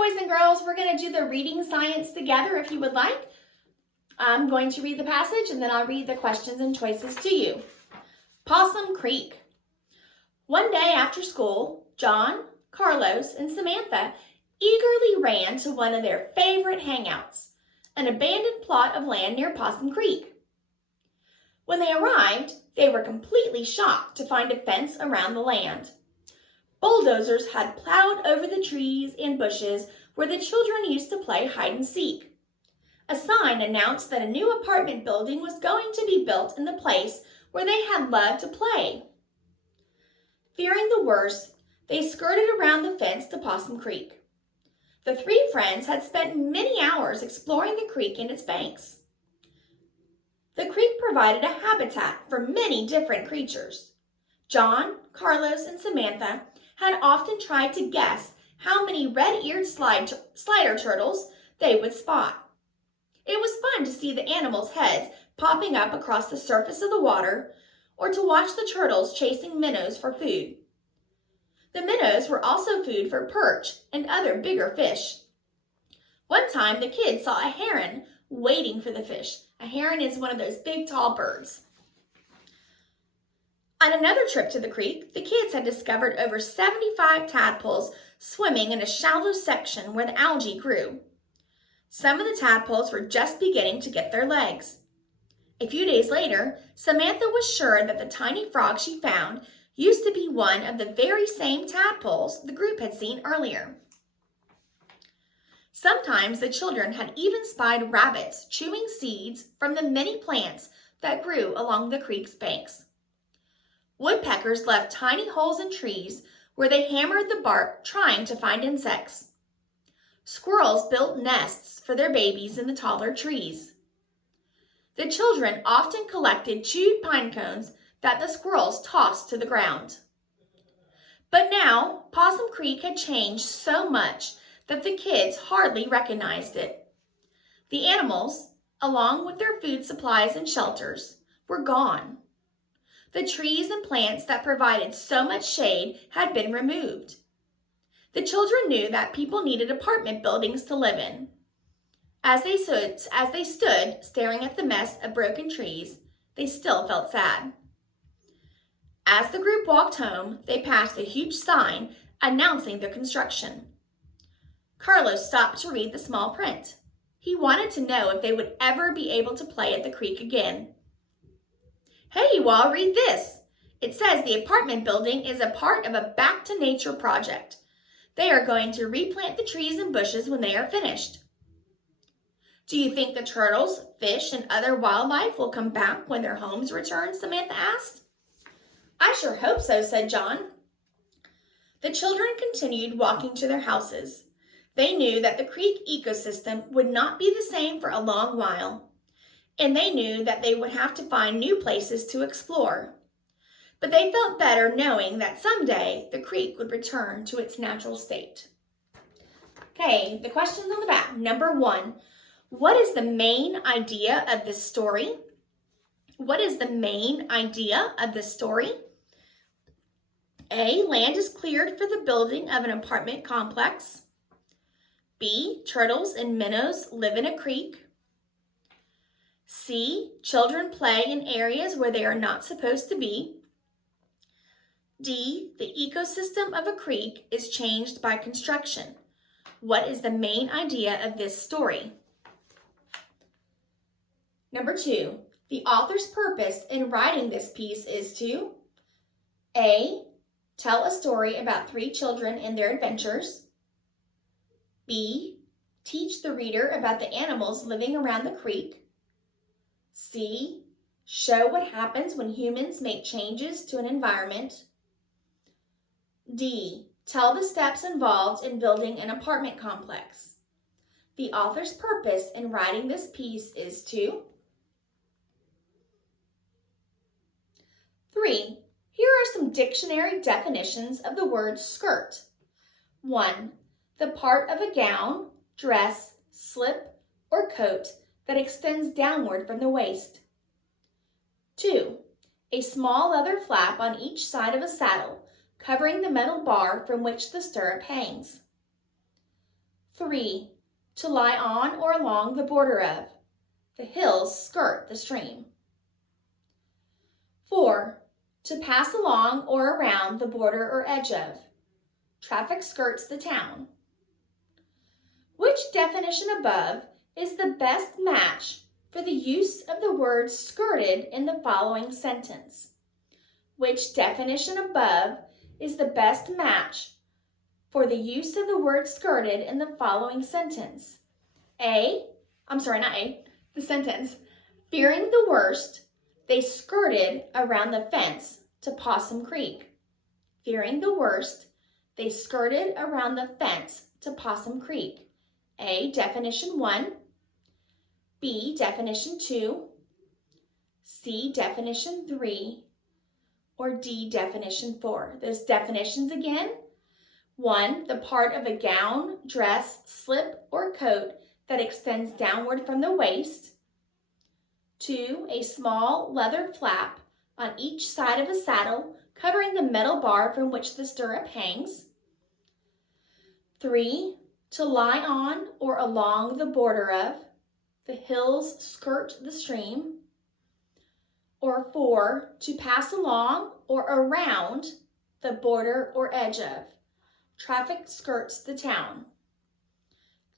boys and girls, we're going to do the reading science together if you would like. I'm going to read the passage and then I'll read the questions and choices to you. Possum Creek. One day after school, John, Carlos, and Samantha eagerly ran to one of their favorite hangouts, an abandoned plot of land near Possum Creek. When they arrived, they were completely shocked to find a fence around the land. Bulldozers had plowed over the trees and bushes where the children used to play hide and seek. A sign announced that a new apartment building was going to be built in the place where they had loved to play. Fearing the worst, they skirted around the fence to Possum Creek. The three friends had spent many hours exploring the creek and its banks. The creek provided a habitat for many different creatures. John, Carlos, and Samantha had often tried to guess how many red-eared slider turtles they would spot. It was fun to see the animals' heads popping up across the surface of the water or to watch the turtles chasing minnows for food. The minnows were also food for perch and other bigger fish. One time, the kids saw a heron waiting for the fish. A heron is one of those big, tall birds. On another trip to the creek, the kids had discovered over 75 tadpoles swimming in a shallow section where the algae grew. Some of the tadpoles were just beginning to get their legs. A few days later, Samantha was sure that the tiny frog she found used to be one of the very same tadpoles the group had seen earlier. Sometimes the children had even spied rabbits chewing seeds from the many plants that grew along the creek's banks. Woodpeckers left tiny holes in trees where they hammered the bark trying to find insects. Squirrels built nests for their babies in the taller trees. The children often collected chewed pine cones that the squirrels tossed to the ground. But now, Possum Creek had changed so much that the kids hardly recognized it. The animals, along with their food supplies and shelters, were gone. The trees and plants that provided so much shade had been removed. The children knew that people needed apartment buildings to live in. As they stood staring at the mess of broken trees, they still felt sad. As the group walked home, they passed a huge sign announcing the construction. Carlos stopped to read the small print. He wanted to know if they would ever be able to play at the creek again. Hey, you all, read this. It says the apartment building is a part of a Back to Nature project. They are going to replant the trees and bushes when they are finished. Do you think the turtles, fish, and other wildlife will come back when their homes return? Samantha asked. I sure hope so, said John. The children continued walking to their houses. They knew that the creek ecosystem would not be the same for a long while, and they knew that they would have to find new places to explore. But they felt better knowing that someday the creek would return to its natural state. Okay, the questions on the back. Number 1, what is the main idea of this story? What is the main idea of this story? A, land is cleared for the building of an apartment complex. B, turtles and minnows live in a creek. C, children play in areas where they are not supposed to be. D, the ecosystem of a creek is changed by construction. What is the main idea of this story? Number 2, the author's purpose in writing this piece is to A, tell a story about 3 children and their adventures. B, teach the reader about the animals living around the creek. C, show what happens when humans make changes to an environment. D, tell the steps involved in building an apartment complex. The author's purpose in writing this piece is to 3. Here are some dictionary definitions of the word skirt. 1. The part of a gown, dress, slip, or coat that extends downward from the waist. 2. A small leather flap on each side of a saddle, covering the metal bar from which the stirrup hangs. 3. To lie on or along the border of. The hills skirt the stream. 4. To pass along or around the border or edge of. Traffic skirts the town. Which definition above is the best match for the use of the word skirted in the following sentence? Which definition above is the best match for the use of the word skirted in the following sentence? The sentence, fearing the worst, they skirted around the fence to Possum Creek. Fearing the worst, they skirted around the fence to Possum Creek. A, definition 1. B, definition 2. C, definition 3. Or D, definition 4. Those definitions again. 1, the part of a gown, dress, slip, or coat that extends downward from the waist. 2, a small leather flap on each side of a saddle covering the metal bar from which the stirrup hangs. 3, to lie on or along the border of. The hills skirt the stream. Or 4, to pass along or around the border or edge of. Traffic skirts the town.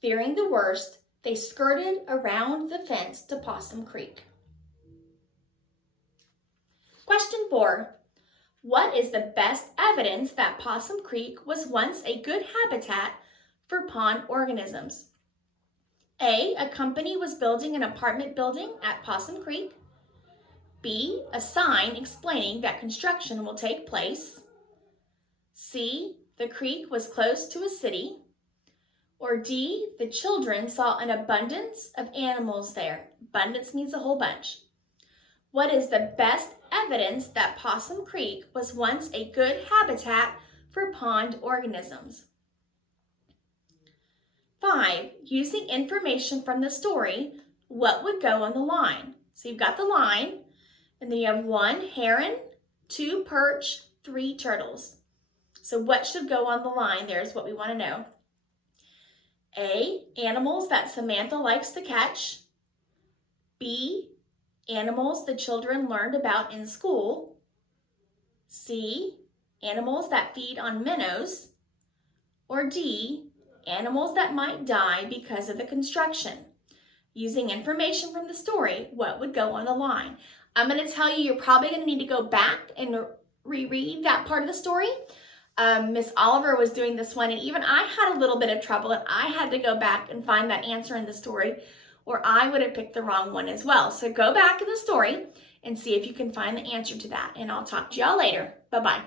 Fearing the worst, they skirted around the fence to Possum Creek. Question 4. What is the best evidence that Possum Creek was once a good habitat for pond organisms? A, a company was building an apartment building at Possum Creek. B, a sign explaining that construction will take place. C, the creek was close to a city. Or D, the children saw an abundance of animals there. Abundance means a whole bunch. What is the best evidence that Possum Creek was once a good habitat for pond organisms? 5, using information from the story, what would go on the line? So you've got the line, and then you have 1 heron, 2 perch, 3 turtles. So what should go on the line there is what we want to know. A, animals that Samantha likes to catch. B, animals the children learned about in school. C, animals that feed on minnows. Or D, animals that might die because of the construction. Using information from the story, what would go on the line? I'm going to tell you, you're probably going to need to go back and reread that part of the story. Miss Oliver was doing this one, and even I had a little bit of trouble, and I had to go back and find that answer in the story, or I would have picked the wrong one as well. So go back in the story and see if you can find the answer to that, and I'll talk to y'all later. Bye-bye.